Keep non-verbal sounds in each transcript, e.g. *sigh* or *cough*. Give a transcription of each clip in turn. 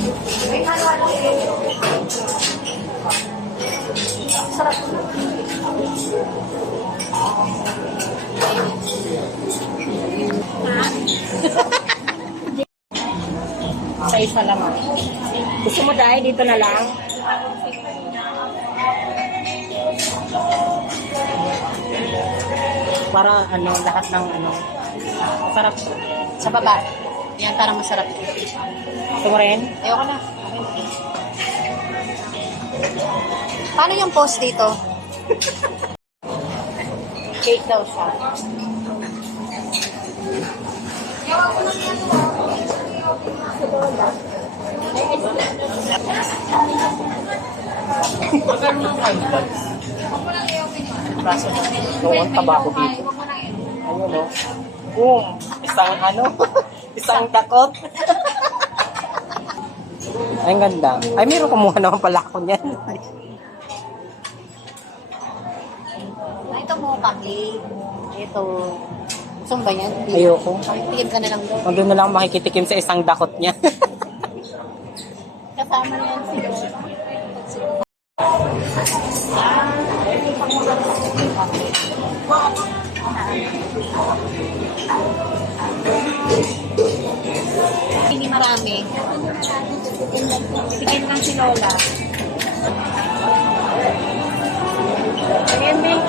Sa isa lang. Gusto mo dahil dito na lang? Para ano, lahat ng ano. Sarap. Sa baba. Yan, parang masarap. Gusto mo rin? Ayoko na. Paano yung post dito? *laughs* Cake daw siya. Braso na. Doon, tabako dito. Ayun, no? Boom! Isang ano? *laughs* Isang dakot. *laughs* Ay, ang ganda. Ay, meron kumuha naman pala ako niyan. Ito mo, kaki. Ito. Gusto mo ba yan? Ayoko. Tigim ka na lang doon. Huwag na lang makikitikim sa isang dakot niya. Kasama na yan siguro. Hindi marami. Tigil lang si Lola. Ayan, Bing.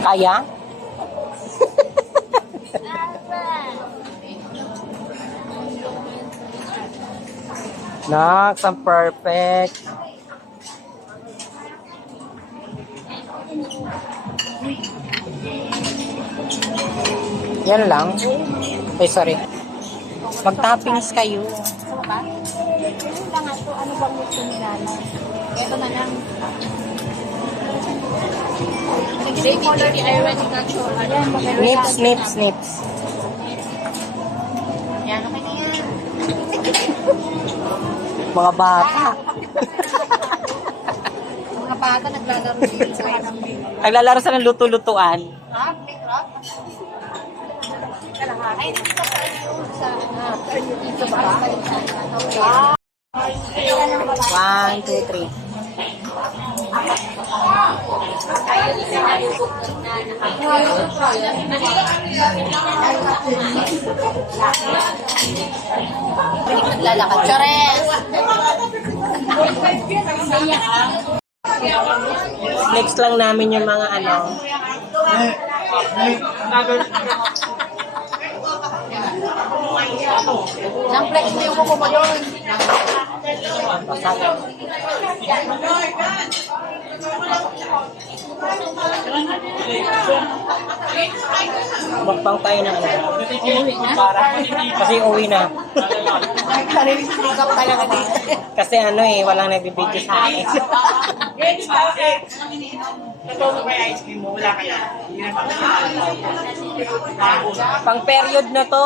Kaya? Nox, ang perfect. Yan lang. Ay, sorry. Mag-toppings kayo. Mo ba? Ano lang ito? Ano bang gusto ni Nana? Ito na lang. Nips, nips, nips. Yan, okay na yan. Mga bata. *laughs* Bata naglalaro dito sa Naglalaro sa ng luto-lutuan. Ha? Plate rock? Ay, dito pa yun sa dito ba? One, two, three. Naglalakad. Chores! Next lang namin yung mga ano. Nang flex yung kuko mo doon. Bakbang tayo ng ano. Para. Kasi uwi na. Sarili-sarili talaga dito. Kasi ano eh, walang nagbibideo sa akin. Pang period na to.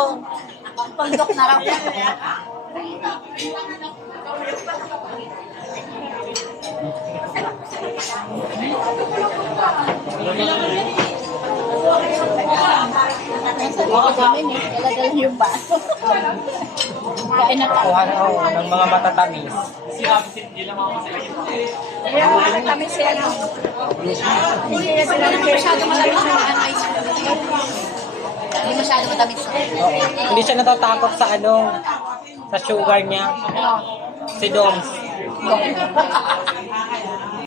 Pagdok na raw. Nasa dito kami eh. Dala-dala yung baso. Kain na tayo. Na ako ng mga matatamis. kami si ano. Hindi masyado matamis na ano ice cream. Hindi masyado matamis. Hindi siya natatakot sa ano, sa sugar niya. Si Doms.